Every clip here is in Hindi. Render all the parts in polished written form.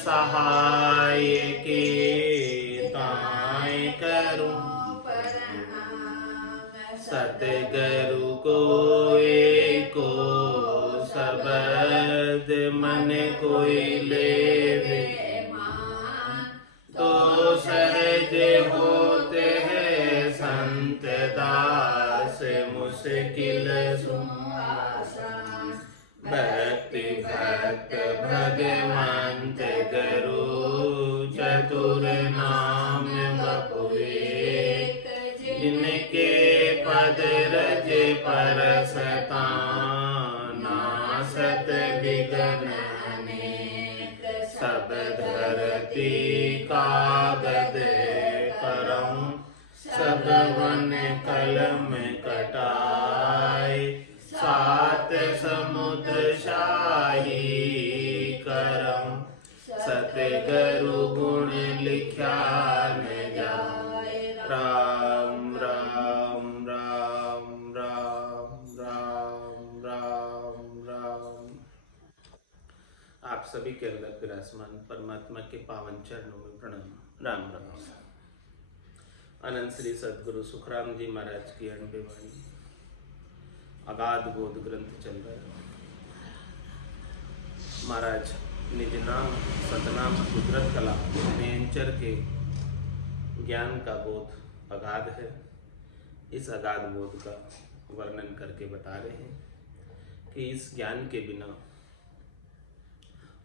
सहाय के ताय करूं सतगुरु को एको शब्द मन कोई लेवे तो सहज होते हैं संत दास मुश्किल सुहासान भक्ति भक्त भगवंत गुरु चतुर नाम बपुए जिनके पद रज परसता नासत विघ्न अनेक सब धरती कागद करम सब वन कलम कटाए सात समुद्र शाही करम सतगुरु गुण लिख्या न जाए राम राम राम राम राम राम राम। आप सभी के अंदर विराजमान परमात्मा के पावन चरणों में प्रणाम। राम राम। अनंत श्री सदगुरु सुखराम जी महाराज की अनबे वाणी अगाध बोध ग्रंथ चल रहा है। महाराज निज नाम सतनाम कुदरत कला नेंचर के ज्ञान का बोध अगाध है। इस अगाध बोध का वर्णन करके बता रहे हैं कि इस ज्ञान के बिना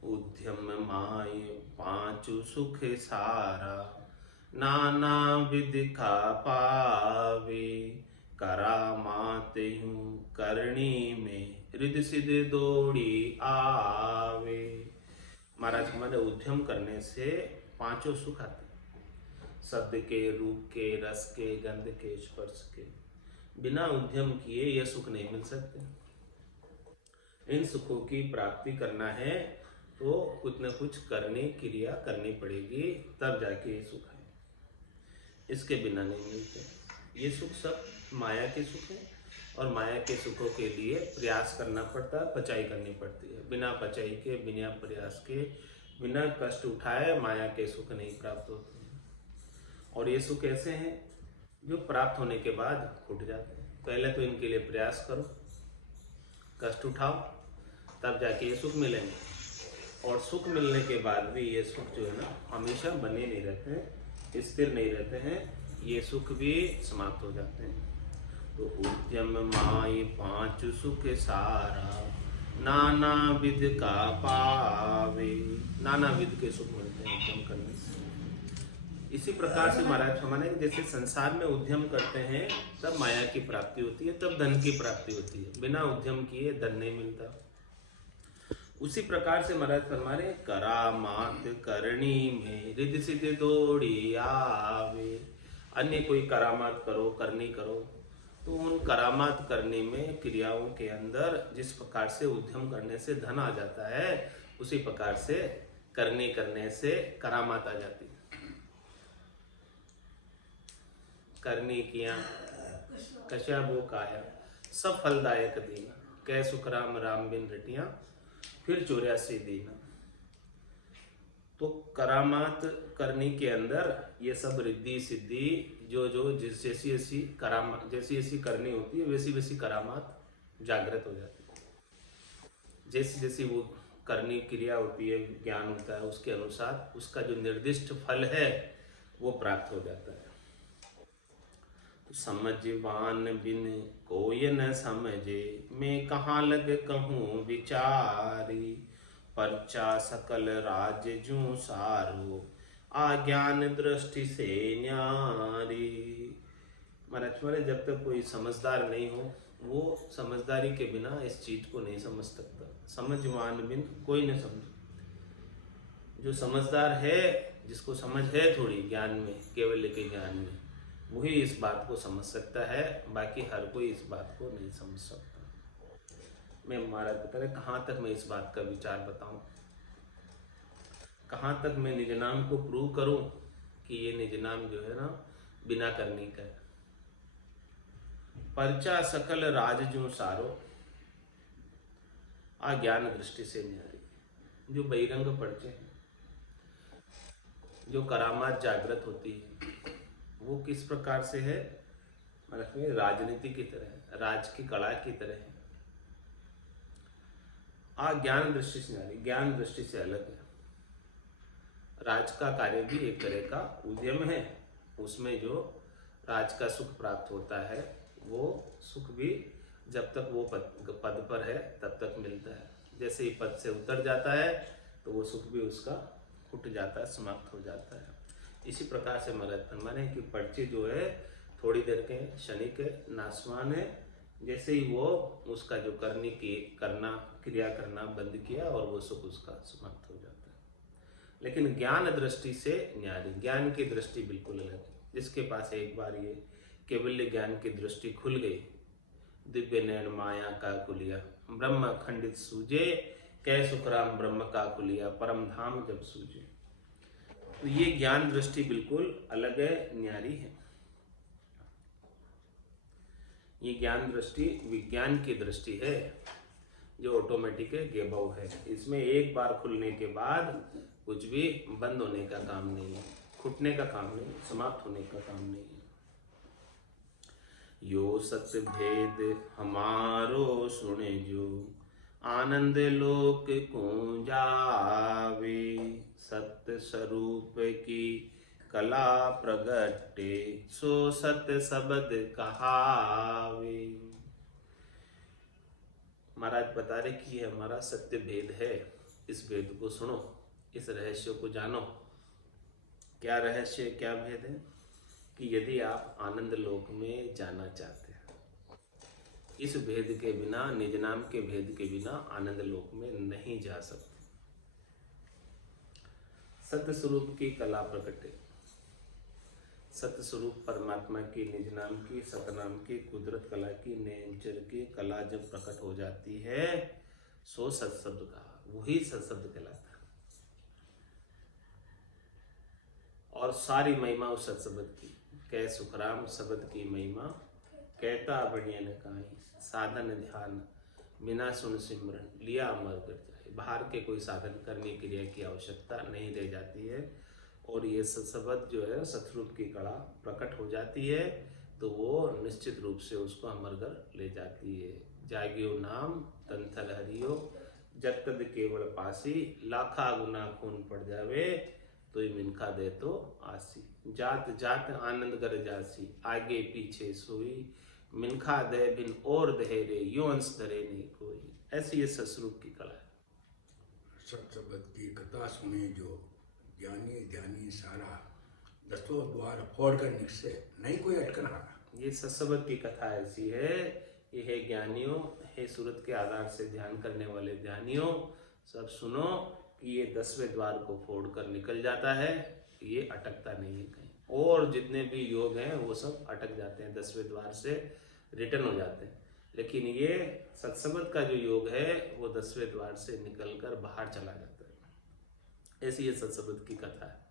उद्यम माय पांचु सुख सारा नाना विधि खा पावे करामात यूं करणी में रिद्ध सिद्ध दौड़ी आवे। महाराज हमारे उद्यम करने से पांचों सुख आते, शब्द के, रूप के, रस के, गंध के, स्पर्श के। बिना उद्यम किए यह सुख नहीं मिल सकते। इन सुखों की प्राप्ति करना है तो कुछ न कुछ करने क्रिया करनी पड़ेगी, तब जाके ये सुख है। इसके बिना नहीं मिलते। ये सुख सब माया के सुख है और माया के सुखों के लिए प्रयास करना पड़ता है, पचाई करनी पड़ती है। बिना पचाई के, बिना प्रयास के, बिना कष्ट उठाए माया के सुख नहीं प्राप्त होते हैं। और ये सुख ऐसे हैं जो प्राप्त होने के बाद छूट जाते हैं। पहले तो इनके लिए प्रयास करो, कष्ट उठाओ, तब जाके ये सुख मिलेंगे। और सुख मिलने के बाद भी ये सुख जो है ना हमेशा बने नहीं रहते हैं, स्थिर नहीं रहते हैं। ये सुख भी समाप्त हो जाते हैं। तो उद्यम माय पांच सुख सारा नाना विध का पावे। नाना विध के सुख मिलते हैं उद्यम करने से। इसी प्रकार से महाराज हमारे जैसे संसार में उद्यम करते हैं तब माया की प्राप्ति होती है, तब धन की प्राप्ति होती है। बिना उद्यम किए धन नहीं मिलता। उसी प्रकार से महाराज फरमाने करामात करणी में रिद्धि सिद्धि दौड़ी आवे। अन्य कोई करामात करो, करनी करो, तो उन करामात करने में क्रियाओं के अंदर जिस प्रकार से उद्यम करने से धन आ जाता है, उसी प्रकार से करने से करामात आ जाती है। करनी किया कशा वो काया सब फलदायक दीना कै सुख राम राम बिन रटिया फिर 84 दीना। तो करामात करने के अंदर ये सब रिद्धि सिद्धि जो जैसी ऐसी करामात जैसी ऐसी करनी होती है, वैसी वैसी करामात जागृत हो जाती है। जैसी जैसी वो करनी क्रिया होती है, ज्ञान होता है, उसके अनुसार उसका जो निर्दिष्ट फल है वो प्राप्त हो जाता है। तो समझवान बिन कोई न समझे, मैं कहाँ लग कहूँ विचारी। परचा सकल राज जू सारो, आज्ञान दृष्टि से न्यारी। महाराज जब तक कोई समझदार नहीं हो, वो समझदारी के बिना इस चीज को नहीं समझ सकता। समझवान बिन कोई न समझे। जो समझदार है, जिसको समझ है थोड़ी ज्ञान में, केवल के ज्ञान में, वही इस बात को समझ सकता है। बाकी हर कोई इस बात को नहीं समझ सकता। मैं महाराज बता रहे कहाँ तक मैं इस बात का विचार बताऊं, कहाँ तक मैं निज नाम को प्रूव करूं कि ये निज नाम जो है ना बिना करने का है। परचा सकल राज जो सारो, आ ज्ञान दृष्टि से न्यारी। जो बहिरंग पर्चे हैं, जो करामात जागृत होती है वो किस प्रकार से है, मतलब राजनीति की तरह, राज की कला की तरह है। ज्ञान दृष्टि से नहीं, ज्ञान दृष्टि से अलग है। राज का कार्य भी एक तरह का उद्यम है, उसमें जो राज का सुख प्राप्त होता है वो सुख भी जब तक वो पद पर है तब तक मिलता है। जैसे ही पद से उतर जाता है तो वो सुख भी उसका उठ जाता है, समाप्त हो जाता है। इसी प्रकार से महाराज फरमाने कि पर्चे जो है थोड़ी देर के क्षणिक नाशवान है। जैसे ही वो उसका जो क्रिया करना बंद किया और वो सुख उसका समाप्त हो जाता है। लेकिन ज्ञान दृष्टि से न्यारी, ज्ञान की दृष्टि बिल्कुल अलग है। जिसके पास एक बार ये केवल्य ज्ञान की दृष्टि खुल गई, दिव्य नयन माया का कुलिया, ब्रह्म खंडित सूझे, कै सुखराम ब्रह्म का कुलिया, परम धाम जब सूझे। तो ये ज्ञान दृष्टि बिल्कुल अलग है, न्यारी है। ये ज्ञान दृष्टि विज्ञान की दृष्टि है जो ऑटोमेटिक है, गेबव है। इसमें एक बार खुलने के बाद कुछ भी बंद होने का काम नहीं है, छूटने का काम नहीं, समाप्त होने का काम नहीं है। यो सत्य भेद हमारो सुने जो, आनंद लोक को जावे, सत्य स्वरूप की कला प्रगटे, सो सत्य शब्द कहावे। महाराज बता रहे कि ये हमारा सत्य भेद है, इस भेद को सुनो, इस रहस्य को जानो। क्या रहस्य, क्या भेद है कि यदि आप आनंद लोक में जाना चाहते हैं, इस भेद के बिना, निज नाम के भेद के बिना आनंद लोक में नहीं जा सकते। सत्य स्वरूप की कला प्रकटे, सत्य स्वरूप परमात्मा की, निज नाम की, सतनाम की, कुदरत कला की, नेचर की कला जब प्रकट हो जाती है, सो सत्शब्द का, वही सत्शब्द कहलाता है। और सारी महिमा उस सत्शब्द की, कै सुखराम शब्द की महिमा, कहता बणियन काई, साधन ध्यान बिना सुन सिमरन, लिया अमर कर जाए। बाहर के कोई साधन करने क्रिया की आवश्यकता नहीं रह जाती है। और ये सत्शब्द जो है सतरूप की कला प्रकट हो जाती है तो वो निश्चित रूप से उसको अमर कर ले जाती है। जागियो नाम तंथल हरियो, जब तद केवल पासी, लाखा गुना खून पड़ जावे, तो ये मिनखा दे तो आसी, जात जात आनंद कर जासी, आगे पीछे सोई, मिनखा दे बिन और दहेरे, यो अंश धरे नहीं कोई। ऐसी ये सतस्वरूप की कला है। सत्शब्द की कथा सुने जो, ज्ञानी ध्यानी सारा, दसों द्वार फोड़ कर निकसे, नहीं कोई अटकन हारा। ये सत्शब्द की कथा ऐसी है, ये है ज्ञानियों, हे सूरत के आधार से ध्यान करने वाले ध्यानियों, सब सुनो कि ये 10वें द्वार को फोड़ कर निकल जाता है, ये अटकता नहीं है कहीं। और जितने भी योग हैं वो सब अटक जाते हैं, 10वें द्वार से रिटर्न हो जाते हैं। लेकिन ये सत्शब्द का जो योग है वो 10वें द्वार से निकलकर बाहर चला जाता है। ऐसी ये सत्शब्द की कथा है।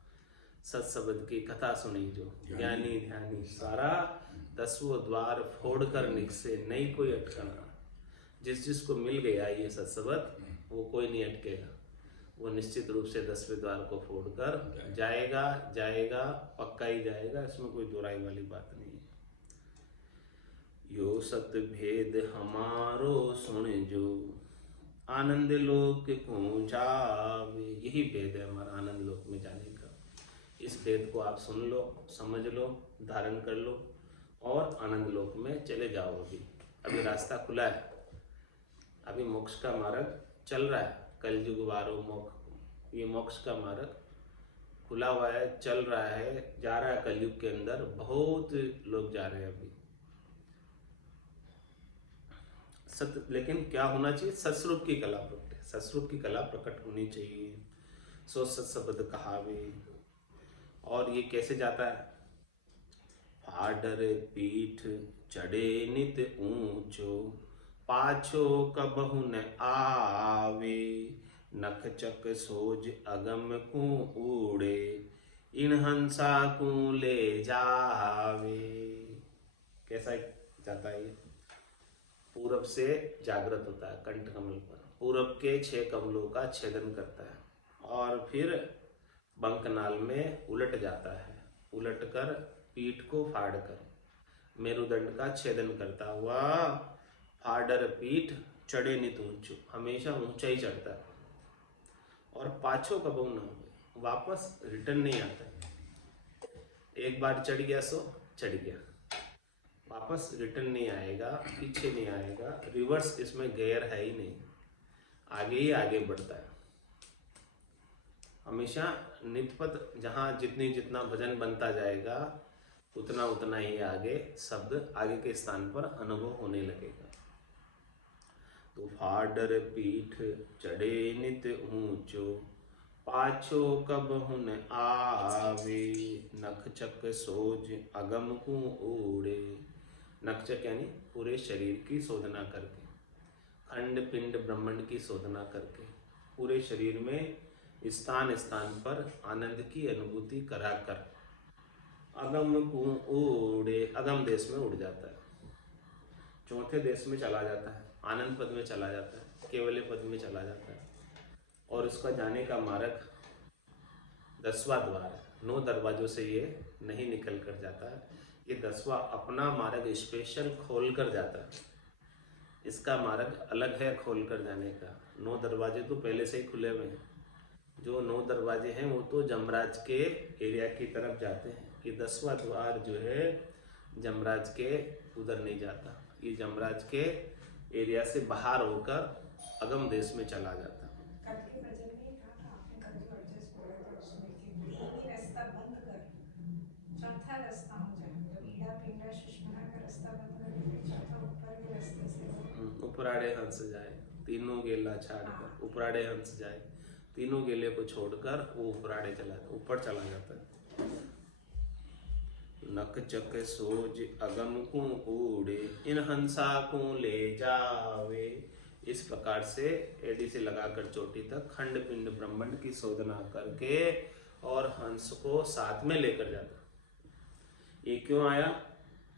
सत्शब्द की कथा सुनी जो, ज्ञानी ध्यानी सारा, 10वां द्वार फोड़ कर निकसे, नहीं कोई अटकना। जिसको मिल गया ये सत्शब्द, वो कोई नहीं अटकेगा, वो निश्चित रूप से 10वें द्वार को फोड़कर जाएगा, पक्का ही जाएगा, इसमें कोई दोराई वाली बात नहीं है। यो सत्य भेद हमारो सुन जो, आनंद लोक को जावे। यही भेद है हमारा आनंद लोक में जाने का। इस भेद को आप सुन लो, समझ लो, धारण कर लो और आनंद लोक में चले जाओ। अभी रास्ता खुला है, अभी मोक्ष का मार्ग चल रहा है। कलयुग वारो मोक्ष, ये मोक्ष का मार्ग खुला हुआ है, चल रहा है, जा रहा है। कलयुग के अंदर बहुत लोग जा रहे हैं अभी। लेकिन क्या होना चाहिए? सत्स्वरूप की कला प्रकट, सत्स्वरूप की कला प्रकट होनी चाहिए। सो सत्शब्द कहावे। और ये कैसे जाता है? फाडर पीठ चढ़े नित ऊंचो, पाछो कबहु न आवे, नख चक सोज अगम को उड़े, इन हंसा को ले जावे। कैसा जाता है ये? पूरब से जागृत होता है कंठ कमल पर, पूरब के 6 कमलों का छेदन करता है और फिर बंकनाल में उलट जाता है, उलटकर पीठ को फाड़कर मेरुदंड का छेदन करता हुआ फाड़र पीठ चढ़े नित ऊंचो, हमेशा ऊंचा ही चढ़ता है। और पाछो कबू न हो, वापस रिटर्न नहीं आता है। एक बार चढ़ गया सो चढ़ गया, वापस रिटर्न नहीं आएगा, पीछे नहीं आएगा, रिवर्स इसमें गियर है ही नहीं, आगे ही आगे बढ़ता है। हमेशा नितपत, जहाँ जितना भजन बनता जाएगा उतना उतना ही आगे शब्द आगे के स्थान पर अनुभव होने लगेगा। तो फाडर पीठ चढ़े नित ऊंचो, पाछो कब हुन आवे, नखचक सोज अगम को ओढ़े। नखचक यानी पूरे शरीर की शोधना करके, खंड पिंड ब्रह्मांड की शोधना करके, पूरे शरीर में स्थान स्थान पर आनंद की अनुभूति कराकर अगम को ओढ़े, अगम देश में उड़ जाता है, चौथे देश में चला जाता है, आनंद पद में चला जाता है, केवल्य पद में चला जाता है। और उसका जाने का मार्ग 10वां द्वार है, 9 दरवाजों से ये नहीं निकल कर जाता है, ये 10वां अपना मार्ग स्पेशल खोल कर जाता है। इसका मार्ग अलग है खोल कर जाने का। 9 दरवाजे तो पहले से ही खुले हुए हैं, जो 9 दरवाजे हैं वो तो जमराज के एरिया की तरफ जाते हैं। ये 10वां द्वार जो है जमराज के उधर नहीं जाता, ये जमराज के एरिया से बाहर होकर अगम देश में चला जाता। कल के भजन में कहा था आपने, कल जो एडजस्ट बोला था उसमें कि तीन ही रास्ता बंद कर, चौथा रास्ता हो जाए। जब ईड़ा पिंडा सुषमना का रास्ता बंद कर फिर चौथा ऊपर के रास्ते से उपराड़े हंस जाए, तीनों गेला छाड़कर उपराड़े हंस जाए, तीनों गेले को छोड़कर वो उपराड़े चला, ऊपर चला जाता है। नक चक सोज अगम को उड़े, इन हंसा को ले जावे। इस प्रकार से एडी से लगाकर चोटी तक खंड पिंड ब्रह्मांड की शोधना करके और हंस को साथ में लेकर जाता। ये क्यों आया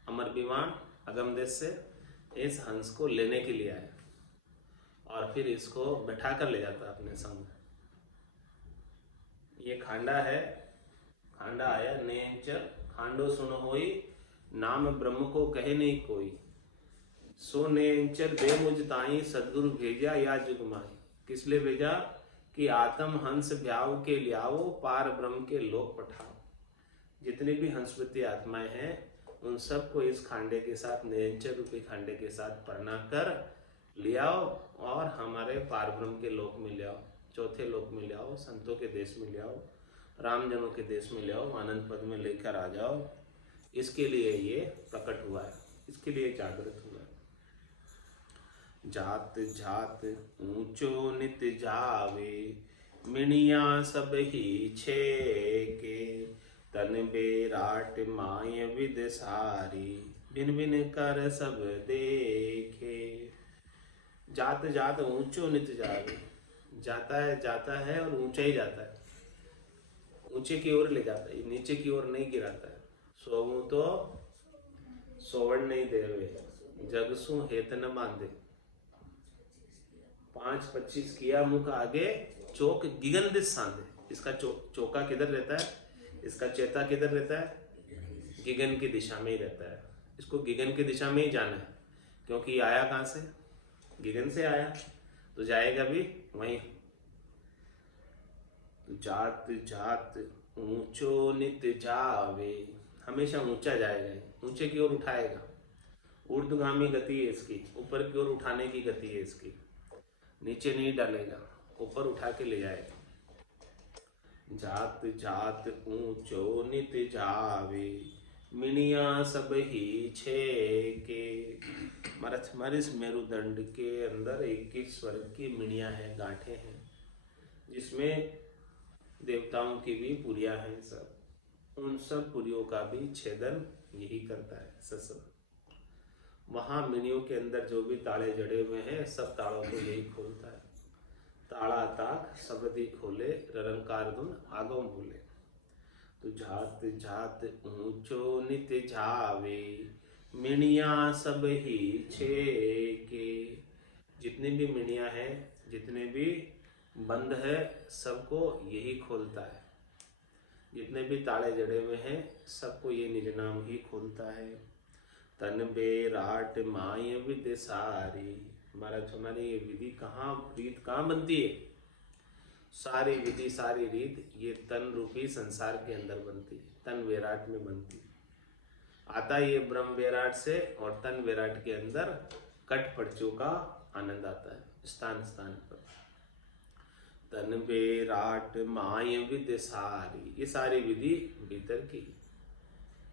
अमर विमान अगम देश से? इस हंस को लेने के लिए आया और फिर इसको बैठा कर ले जाता अपने संग। ये खांडा है, खांडा आया नेंचर, खांडो सुन होई, नाम ब्रह्म को कहे नहीं कोई। सो नेंचर दे मुझ ताई, सदगुरु भेजा या जुग माही। किस लिए भेजा? कि आत्म हंस ब्याव के लियाओ, पार ब्रह्म के लोक पठाओ। जितने भी हंसवती आत्माएं हैं उन सबको इस खांडे के साथ, नेंचर रूपी खांडे के साथ पढ़ना कर ले आओ और हमारे पार ब्रह्म के लोक में ले आओ, चौथे लोक में ले आओ, संतों के देश में ले आओ, रामजनों के देश में ले आओ, आनंद पद में लेकर आ जाओ। इसके लिए ये प्रकट हुआ है, इसके लिए जागृत हुआ है। जात जात ऊंचो नित जावे, मिणिया सब ही छेके। तन बेराट माय विद सारी, बिन बिन कर सब देखे। जात जात ऊंचो नित जावे, जाता है और ऊंचा ही जाता है, ऊंचे की ओर ले जाता है, नीचे की ओर नहीं गिराता है। सोऊं तो सोवण नहीं देवे, जगसू हेत न बांधे। 5-25 किया मुख आगे, चौक गिगन दिस सांधे। इसका चौका किधर रहता है, इसका चेता किधर रहता है? गिगन की दिशा में ही रहता है। इसको गिगन की दिशा में ही जाना है, क्योंकि आया कहाँ से? गिगन से आया, तो जाएगा भी वहीं। जात जात ऊंचो नित जावे, हमेशा ऊंचा जाएगा, ऊंचे की ओर उठाएगा। ऊर्ध्वगामी गति है इसकी, ऊपर की ओर उठाने की गति है इसकी, नीचे नहीं डालेगा, ऊपर उठा के ले जाएगा। जात जात ऊंचो नित जावे, मिनिया सब ही छेके। हमारे इस मेरुदंड के अंदर 21 स्वर्ग की मिनिया है, गांठें हैं, जिसमें देवताओं की भी पुरियां हैं। सब उन सब पुरियों का भी छेदन यही करता है सत्संग। वहाँ मिनियों के अंदर जो भी ताले जड़े हुए हैं, सब तालों को यही खोलता है। ताड़ा ताक सबदी खोले, ररंकार धुन आगम भूले। तो जात जात ऊंचो नित जावे, मिनिया सब ही छेके। जितनी भी मिनिया है, जितने भी बंद है, सबको यही खोलता है। जितने भी ताले जड़े हुए हैं सबको ये निज नाम ही खोलता है। तन बेराट माय विद सारी। महाराज हमारी ये विधि कहाँ, रीत कहाँ बनती है? सारी विधि सारी रीत ये तन रूपी संसार के अंदर बनती है, तन विराट में बनती है। आता ये ब्रह्म विराट से, और तन विराट के अंदर कट पड़चों का आनंद आता है स्थान स्थान पर। तन विराट माय विद सारी, ये सारी विधि भीतर की,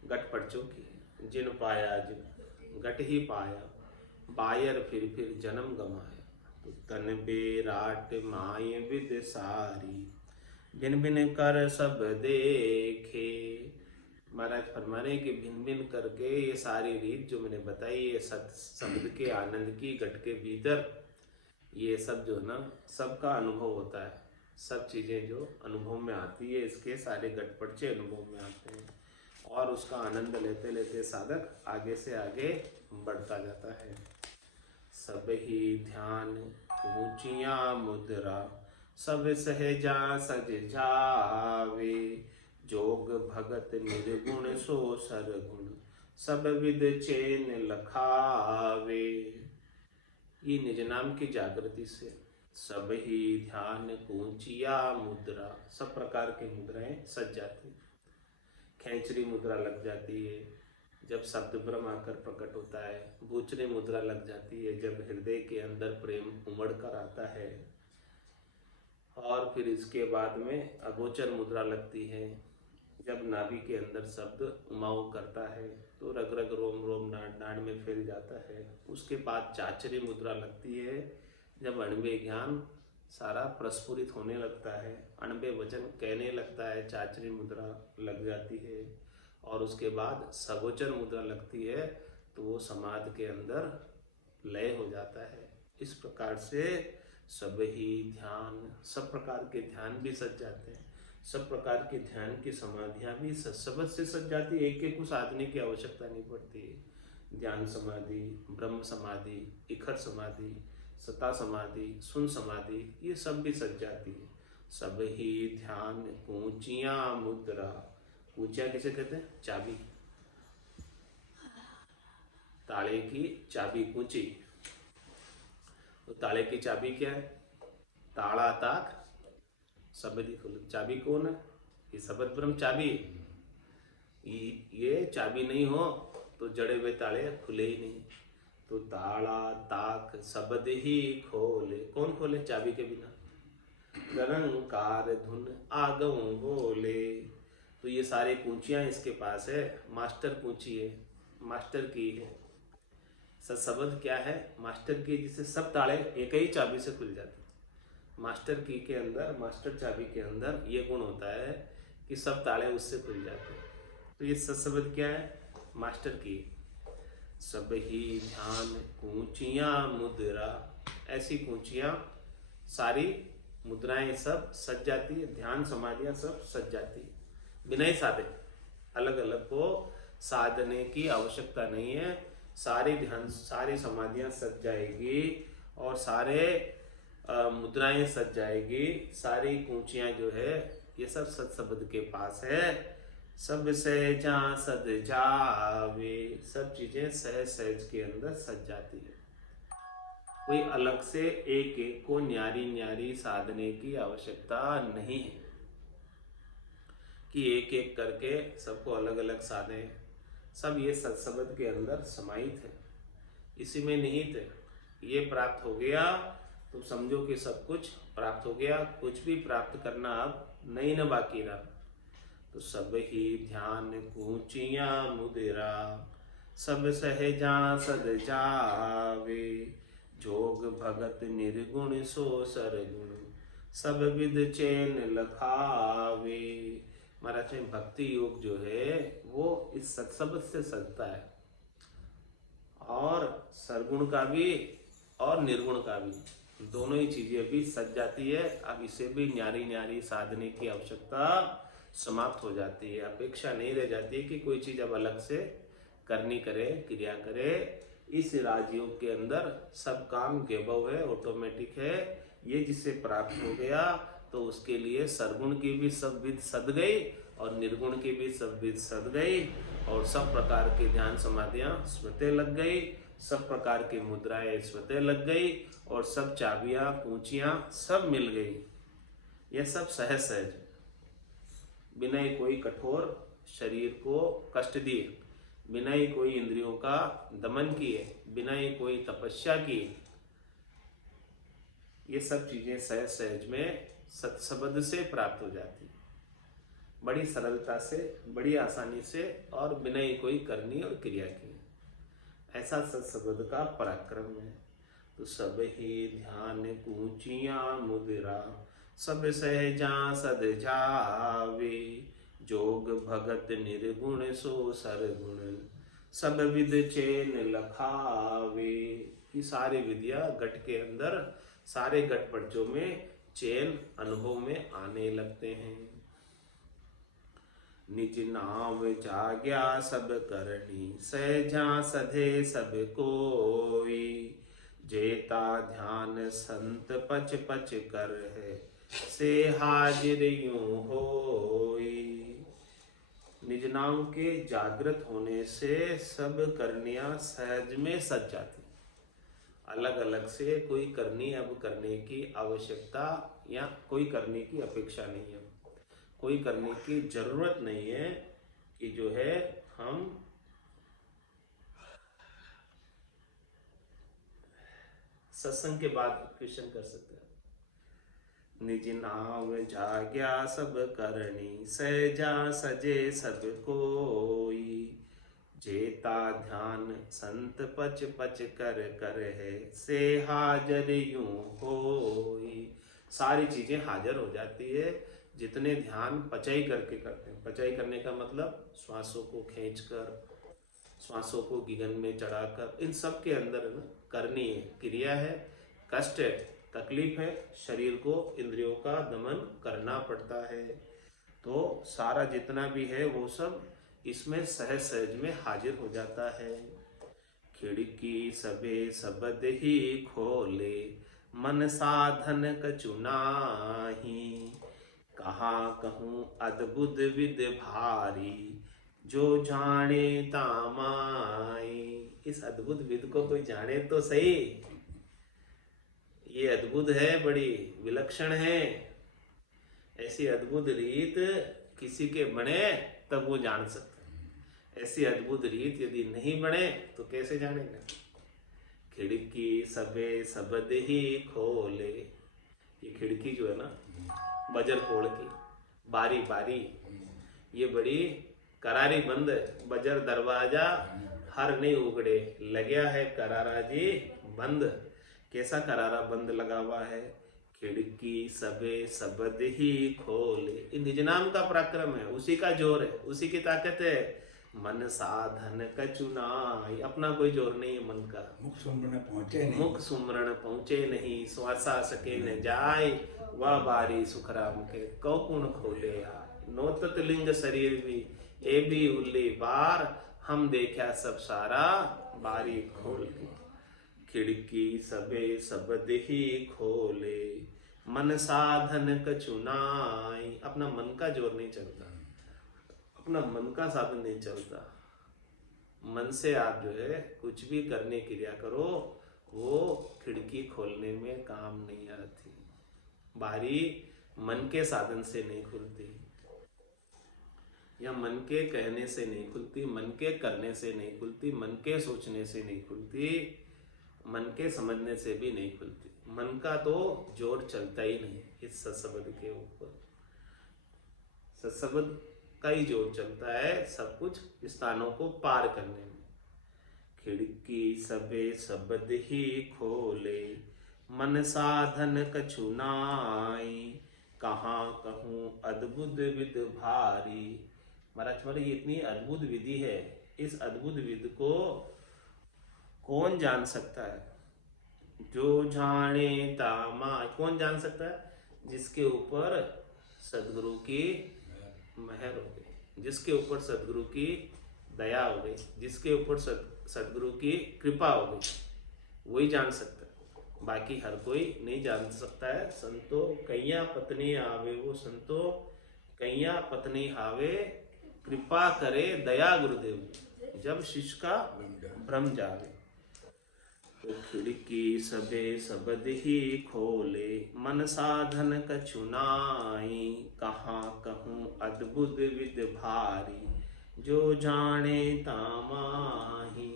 गट पड़चों की। जिन पाया जिन गट ही पाया, बायर फिर जन्म गमाया। तो तन बेराट माय विद सारी, भिन भिन कर सब देखे। महाराज फरमा रहे हैं कि भिन भिन करके ये सारी रीत जो मैंने बताई, ये शब्द के आनंद की गट के भीतर, ये सब जो है ना, सबका अनुभव होता है। सब चीज़ें जो अनुभव में आती है, इसके सारे गट पड़चे अनुभव में आते हैं, और उसका आनंद लेते लेते साधक आगे से आगे बढ़ता जाता है। सब ही ध्यान ऊंचियां मुद्रा, सब सहजा सज जावे। जोग भगत निर्गुण सो सरगुण, सब विद चैन लखावे। ये निज नाम की जागृति से सब ही ध्यान ऊंचिया मुद्रा, सब प्रकार की मुद्राएं सज जाती। खेचरी मुद्रा लग जाती है जब शब्द ब्रह्म आकर प्रकट होता है। भूचरी मुद्रा लग जाती है जब हृदय के अंदर प्रेम उमड़ कर आता है। और फिर इसके बाद में अगोचर मुद्रा लगती है जब नाभि के अंदर शब्द उमाऊ करता है तो रग रग रोम रोम नाड़ नाड़ में फैल जाता है। उसके बाद चाचरी मुद्रा लगती है जब अणवे ज्ञान सारा प्रस्फुरित होने लगता है, अणवे वचन कहने लगता है, चाचरी मुद्रा लग जाती है। और उसके बाद सगोचर मुद्रा लगती है तो वो समाधि के अंदर लय हो जाता है। इस प्रकार से सब ही ध्यान, सब प्रकार के ध्यान भी सज जाते हैं। सब प्रकार के ध्यान की समाधियाँ भी शब्द से सज जाती है। एक एक को साधने की आवश्यकता नहीं पड़ती है। ध्यान समाधि, ब्रह्म समाधि, इखर समाधि, सता समाधि, सुन समाधि, ये सब भी सज जाती है। सब ही ध्यान ऊंचियां मुद्रा। ऊंचियां किसे कहते हैं? चाबी, ताले की चाबी ऊंची। तो ताले की चाबी क्या है? ताला ताक शब्द खुल। चाबी कौन है? ये शब्द ब्रह्म चाबी है। ये चाबी नहीं हो तो जड़े हुए ताले खुले ही नहीं। तो ताला ताक शब्द ही खोले। कौन खोले? चाबी के बिना। निरंकार धुन आगम बोले। तो ये सारे कुंचियां इसके पास है। मास्टर कुंची है, मास्टर की है। शब्द क्या है? मास्टर की, जिसे सब ताले एक ही चाबी से खुल जाते हैं। मास्टर की के अंदर, मास्टर चाबी के अंदर ये गुण होता है कि सब ताले उससे खुल जाते हैं। तो ये शब्द क्या है? मास्टर की। सब ही ध्यान कूचियां मुद्रा। ऐसी कूचियां, सारी मुद्राएं सब सज जाती है। ध्यान समाधियां सब सज जाती है बिना ही साधे। अलग अलग को साधने की आवश्यकता नहीं है। सारी ध्यान, सारी समाधियां सज जाएगी और सारे मुद्राएं सज जाएगी। सारी कूचियां जो है ये सब सत्शब्द के पास है। सब सहजा सज जावे। सब चीजें सहज सहज के अंदर सज जाती है। कोई अलग से एक एक को न्यारी न्यारी साधने की आवश्यकता नहीं है कि एक एक करके सबको अलग अलग साधे। सब ये सत्शब्द के अंदर समाहित है, इसी में निहित है। ये प्राप्त हो गया तो समझो कि सब कुछ प्राप्त हो गया। कुछ भी प्राप्त करना अब नहीं न बाकी रहा। तो सब ही ध्यान कूचिया मुद्रा, सब सहजा सद जावे। जोग भगत निर्गुण सो सरगुण, सब विद चैन लखावे। महाराज में भक्ति योग जो है वो इस सत्शब्द से सजता है, और सरगुण का भी और निर्गुण का भी, दोनों ही चीजें भी सज जाती है। अब इसे भी न्यारी न्यारी साधने की आवश्यकता समाप्त हो जाती है। अपेक्षा नहीं रह जाती है कि कोई चीज अब अलग से करनी करे, क्रिया करे। इस राजयोग के अंदर सब काम गेबव है, ऑटोमेटिक है। ये जिससे प्राप्त हो गया तो उसके लिए सरगुण की भी सब विध सद गई और निर्गुण की भी सब विद सद गई और सब प्रकार की ध्यान समाधियां स्वतः लग गई, सब प्रकार की मुद्राएं स्वतः लग गई और सब चाबियां पूंछियां सब मिल गई। यह सब सहज सहज बिना ही कोई कठोर शरीर को कष्ट दिए, बिना ही कोई इंद्रियों का दमन किए, बिना ही कोई तपस्या की, ये सब चीजें सहज सहज में सत्सबद से प्राप्त हो जाती, बड़ी सरलता से, बड़ी आसानी से और बिना ही कोई करनी और क्रिया की। ऐसा सत्सबद का पराक्रम है। तो सब ही ध्यान कूचिया मुद्रा, सब सहजा सद जावे, जोग भगत निर्गुण सो सरगुण, सब विद चेन लखावे। ये सारे विद्या गट के अंदर, सारे गट पर्चों में चेन अनुभव में आने लगते हैं। निज नाव जाग्या सब करनी, सहजा सधे सब कोई, जेता ध्यान संत पच पच कर है, से हाजिर यूं होई। निज नाम के जागृत होने से सब करनियां सहज में सज जाती। अलग अलग से कोई करनी अब करने की आवश्यकता या कोई करने की अपेक्षा नहीं है, कोई करने की जरूरत नहीं है कि जो है हम सत्संग के बाद क्वेश्चन कर सकते हैं। निज नाव जाग्या सब करनी, सहजा सजे सब कोई, जेता ध्यान संत पच पच कर कर है, से हाजर यूं होई। सारी चीजें हाजिर हो जाती है जितने ध्यान पचाई करके करते हैं। पचाई करने का मतलब श्वासों को खींचकर, श्वासों को गिगन में चढ़ाकर, इन सब के अंदर ना करनी है, क्रिया है, कष्ट है, तकलीफ है, शरीर को इंद्रियों का दमन करना पड़ता है। तो सारा जितना भी है वो सब इसमें सहज सहज में हाजिर हो जाता है। खिड़की सबे सबद ही खोले, मन साधन कछु नाही, कहाँ कहूँ अद्भुत विद भारी, जो जाने तामाई। इस अद्भुत विद को कोई जाने तो सही, ये अद्भुत है, बड़ी विलक्षण है। ऐसी अद्भुत रीत किसी के बने तब वो जान सकता है। ऐसी अद्भुत रीत यदि नहीं बने तो कैसे जानेगा। खिड़की सबे सबद ही खोले, ये खिड़की जो है ना बजर खोल की, बारी बारी, ये बड़ी करारी बंद है। बजर दरवाजा हर नहीं उगड़े, लग्या है करारा जी बंद। कैसा करारा बंद लगा हुआ है। खिड़की सबे सबद ही खोले, ये निज नाम का पराक्रम है, उसी का जोर है, उसी की ताकत है। मन साधन कछु नाई, अपना कोई जोर नहीं है मन का। मुख सुमरण पहुंचे नहीं, मुख सुमरण पहुंचे नहीं, श्वासा सके न जाय, वह बारी सुखराम के कौकुण खोले आय। नोतत लिंग शरीर भी ए भी उल्ली बार, हम देखा सब सारा बारी खोल के। खिड़की सबे सबद ही खोले, मन साधन कछु नाई। अपना मन का जोर नहीं चलता, अपना मन का साधन नहीं चलता। मन से आप जो है कुछ भी करने की क्रिया करो, वो खिड़की खोलने में काम नहीं आती। बारी मन के साधन से नहीं खुलती, या मन के कहने से नहीं खुलती, मन के करने से नहीं खुलती, मन के सोचने से नहीं खुलती, मन के समझने से भी नहीं खुलती। मन का तो जोर चलता ही नहीं इस सत्सबद के ऊपर। सत्सबद का ही जोर चलता है सब कुछ स्थानों को पार करने में। खिड़की सबे सबद ही खोले, मन साधन कछु नाई, कहाँ कहूँ अद्भुत विद भारी। महाराज ये इतनी अद्भुत विधि है, इस अद्भुत विधि को कौन जान सकता है। जो जाने तामा, कौन जान सकता है। जिसके ऊपर सदगुरु की मेहर हो गई, जिसके ऊपर सदगुरु की दया हो गई, जिसके ऊपर सदगुरु की कृपा हो गई, वही जान सकता है। बाकी हर कोई नहीं जान सकता है। संतो कैया पत्नी आवे वो संतो, कैया पत्नी हावे कृपा करे दया गुरुदेव। जब शिष्य का भ्रम जावे तो खिड़की सबे सबद ही खोले, मन साधन कछु नाई, कहाँ कहूँ अद्भुत विद भारी, जो जाने तामाही।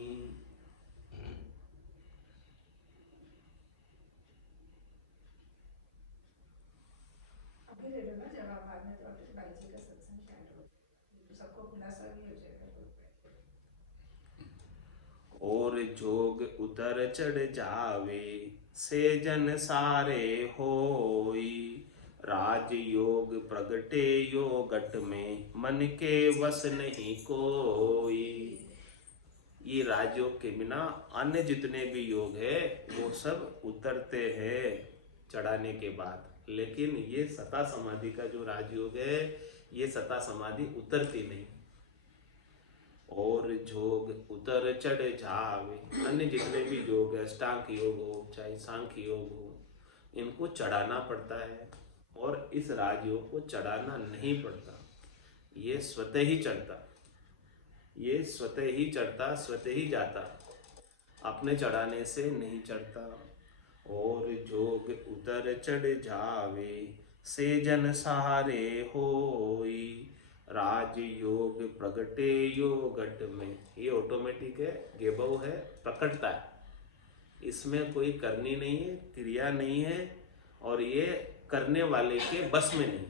अभी ले लो ना जवाब, बाद में तो अभी भाई जी का सत्संग शायद हो तो सबको खुलासा भी हो जाएगा ग्रुप में। और जोग उतर चढ़ जावे, से जन सारे होई, राजयोग प्रगटे योगट में, मन के वश नहीं कोई। ये राजयोग के बिना अन्य जितने भी योग है वो सब उतरते हैं चढ़ाने के बाद, लेकिन ये सता समाधि का जो राजयोग है ये सता समाधि उतरती नहीं। और जोग उतर चढ़ जावे, अन्य जितने भी योग है, अष्टांग योग हो चाहे सांख्य योग हो, इनको चढ़ाना पड़ता है और इस राजयोग को चढ़ाना नहीं पड़ता, ये स्वतः ही चढ़ता, ये स्वतः ही चढ़ता, स्वतः ही जाता, अपने चढ़ाने से नहीं चढ़ता। और जोग उतर चढ़ जावे, से जन सहारे होई, राजयोग प्रगटे योगट में। ये ऑटोमेटिक है, गेबव है, प्रकटता है, इसमें कोई करनी नहीं है, क्रिया नहीं है, और ये करने वाले के बस में नहीं।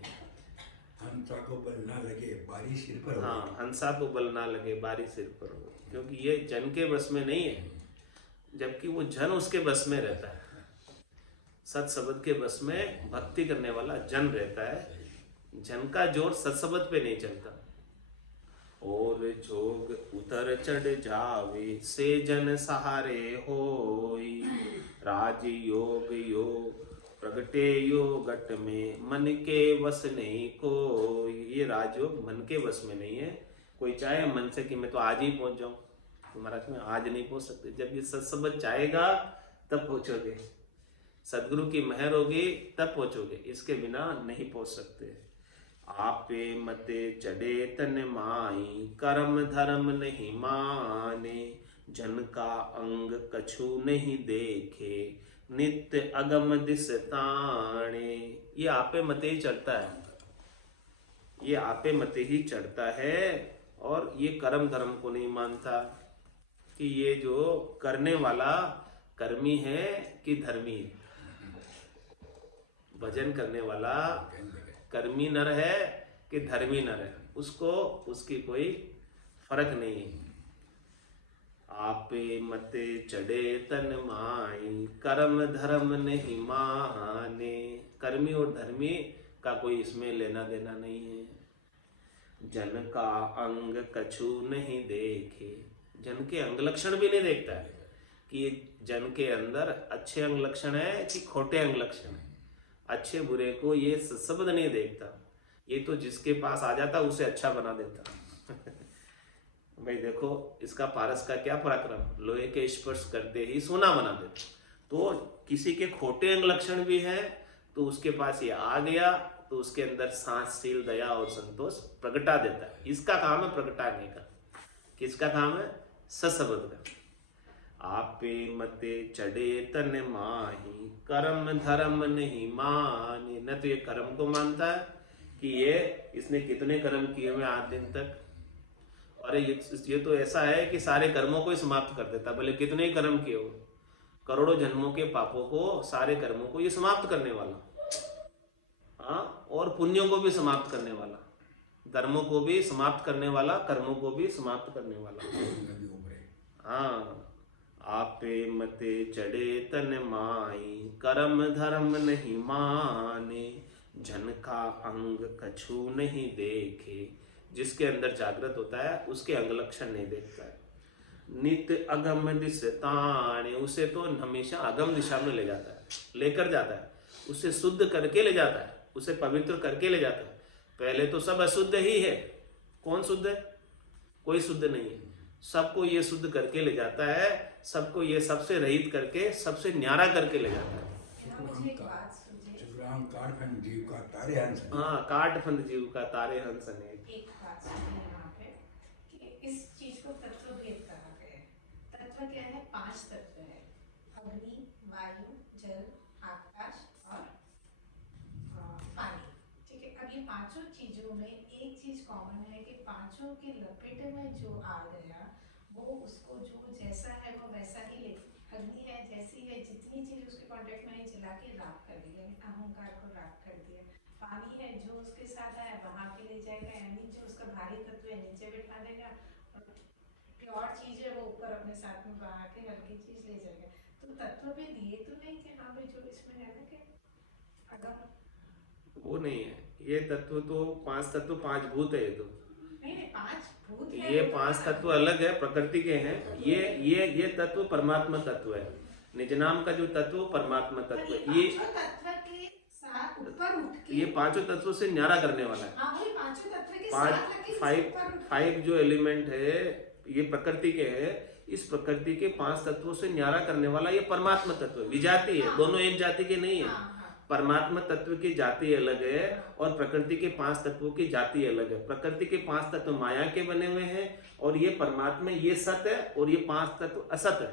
हंसा को बल ना लगे बारी सिर पर हो। हाँ, हंसा को बल ना लगे बारी सिर पर हो, क्योंकि ये जन के बस में नहीं है, जबकि वो जन उसके बस में रहता है। सत शब्द के बस में भक्ति करने वाला जन रहता है, जन का जोर सत्सबद पे नहीं चलता। और जोग उतर चढ़ जावे, से जन सहारे होई, राजयोग योग प्रगटे योगट में, मन के वश नहीं कोई। ये राजयोग मन के वश में नहीं है। कोई चाहे मन से कि मैं तो आज ही पहुंच जाऊं, तो महाराज में आज नहीं पहुंच सकते। जब ये सत्सबद चाहेगा तब पहुंचोगे, सदगुरु की मेहर होगी तब पहुंचोगे, इसके बिना नहीं पहुंच सकते। आपे मते चढ़े तन माई, कर्म धर्म नहीं माने, जन का अंग कछु नहीं देखे, नित्य अगम दिस ताणे। ये आपे मते ही चढ़ता है, ये आपे मते ही चढ़ता है, और ये कर्म धर्म को नहीं मानता कि ये जो करने वाला कर्मी है कि धर्मी है। भजन करने वाला कर्मी नर है कि धर्मी नर है, उसको उसकी कोई फर्क नहीं है। आपे मते चढ़े तन माई, कर्म धर्म नहीं माने। कर्मी और धर्मी का कोई इसमें लेना देना नहीं है। जन का अंग कछु नहीं देखे, जन के अंग लक्षण भी नहीं देखता है कि जन के अंदर अच्छे अंग लक्षण है कि खोटे अंग लक्षण है। अच्छे बुरे को ये शब्द नहीं देखता, ये तो जिसके पास आ जाता उसे अच्छा बना देता। भाई देखो इसका पारस का क्या पराक्रम, लोहे के स्पर्श करते ही सोना बना देता। तो किसी के खोटे अंग लक्षण भी है तो उसके पास ये आ गया तो उसके अंदर सांसशील दया और संतोष प्रगटा देता है। इसका काम है प्रगटाने का। किसका काम है? सशब्द का। आपे मते चढ़े तन माही, कर्म धर्म नहीं माने। न तो ये कर्म को मानता है कि ये इसने कितने कर्म किए हुए आज दिन तक, अरे ये तो ऐसा है कि सारे कर्मों को ही समाप्त कर देता, भले कितने ही कर्म किए हो, करोड़ों जन्मों के पापों को, सारे कर्मों को ये समाप्त करने वाला। हाँ, और पुण्यों को भी समाप्त करने वाला, धर्मों को भी समाप्त करने वाला, कर्मों को भी समाप्त करने वाला। हाँ, आपे मते चढ़े तन माई, कर्म धर्म नहीं माने, जन का अंग कछु नहीं देखे। जिसके अंदर जागृत होता है उसके अंग लक्षण नहीं देखता है। नित्य अगम दिश ताणे, उसे तो हमेशा अगम दिशा में ले जाता है, लेकर जाता है, उसे शुद्ध करके ले जाता है, उसे पवित्र करके ले जाता है। पहले तो सब अशुद्ध ही है, कौन शुद्ध है? कोई शुद्ध नहीं है। सबको ये शुद्ध करके ले जाता है, सबको ये सबसे रहित करके, सबसे न्यारा करके ले जाता है। मुझे एक बात सुनिए, राम काटफन जीव का तारे हंस। हाँ, काट फंद जीव का तारे हंस अनेक। एक बात सुनिए यहाँ पे कि इस चीज को तत्व भेद कहा गया है। तत्व क्या है? 5 तत्व है, अग्नि, वायु, जल, आकाश और पानी। ठीक है, अब ये पांचों चीजों में एक चीज कॉमन है कि पांचों के लपेट में जो आ गया वो उसको जो जैसा है वो वैसा ही ले। अग्नि है जैसी है, जितनी चीज उसके कांटेक्ट में नहीं चला के राख कर दिया, अहंकार को राख कर दिया। पानी है जो उसके साथ आया वहां पे ले जाएगा, यानी जो उसका भारी तत्व है नीचे बैठा देगा, और प्योर चीज है वो ऊपर अपने साथ में बहा के हल्की चीज ले जाएगा। तो तत्व भी दिए तो नहीं कि हाँ भाई जो इसमें है ना कि अगर वो नहीं है ये तत्व, तो 5 तत्व 5 भूत है ये तो। नहीं 5 भूत है, ये 5 तत्व अलग है, प्रकृति के हैं। ये तत्व परमात्मा तत्व है। निज नाम का जो तत्व परमात्मा तत्व है। ये पांचों तत्व के साथ ऊपर उठ के ये 5 तत्वों से न्यारा करने वाला है। हाँ वही पांचों तत्व के साथ लगे फाइव जो एलिमेंट है ये प्रकृति के है। इस प्रकृति के 5 तत्वों से न्यारा करने वाला ये परमात्मा तत्व है। विजाति है, दोनों एक जाति के नहीं है। परमात्मा तत्व की जाति अलग है और प्रकृति के 5 तत्वों की जाति अलग है। प्रकृति के 5 तत्व माया के बने हुए हैं और ये परमात्मा, ये सत्य है, और ये 5 तत्व असत है।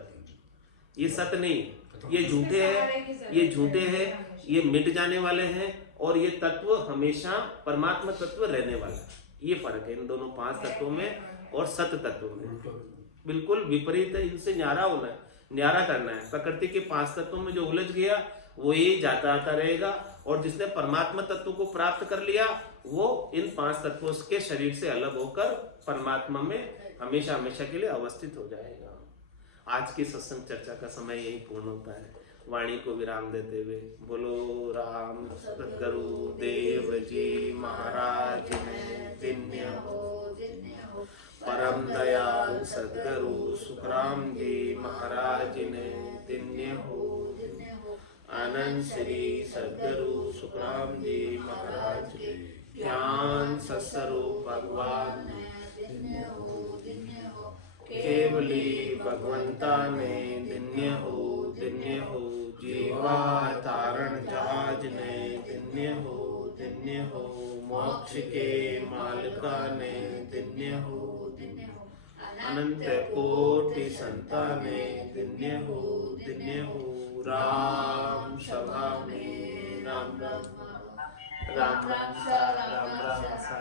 ये सत्य नहीं है, ये झूठे हैं, ये झूठे हैं, ये मिट जाने वाले हैं, और ये तत्व हमेशा परमात्मा तत्व रहने वाला है। ये फर्क है इन दोनों 5 तत्वों में और सत्य तत्व में। बिल्कुल विपरीत है, इनसे न्यारा होना है, न्यारा करना है। प्रकृति के 5 तत्वों में जो उलझ गया वो ही जाता आता रहेगा, और जिसने परमात्मा तत्व को प्राप्त कर लिया वो इन 5 तत्वों के शरीर से अलग होकर परमात्मा में हमेशा हमेशा के लिए अवस्थित हो जाएगा। आज की सत्संग चर्चा का समय यही पूर्ण होता है। वाणी को विराम देते हुए बोलो राम सद्गुरु देव जी महाराज ने दिन्य हो। परम दयाल सद्गुरु सुखराम जी महाराज ने दिन्य हो। आनंद श्री सद्गुरु सुखराम जी महाराज के ज्ञान सत्स्वरूप भगवान केवली भगवंता ने दिन्य हो जीवा तारण जहाज ने दिन्य हो मोक्ष के मालिका ने दिन्य हो अनंत कोटि संता ने दिन्य हो राम सभा में राम राम सा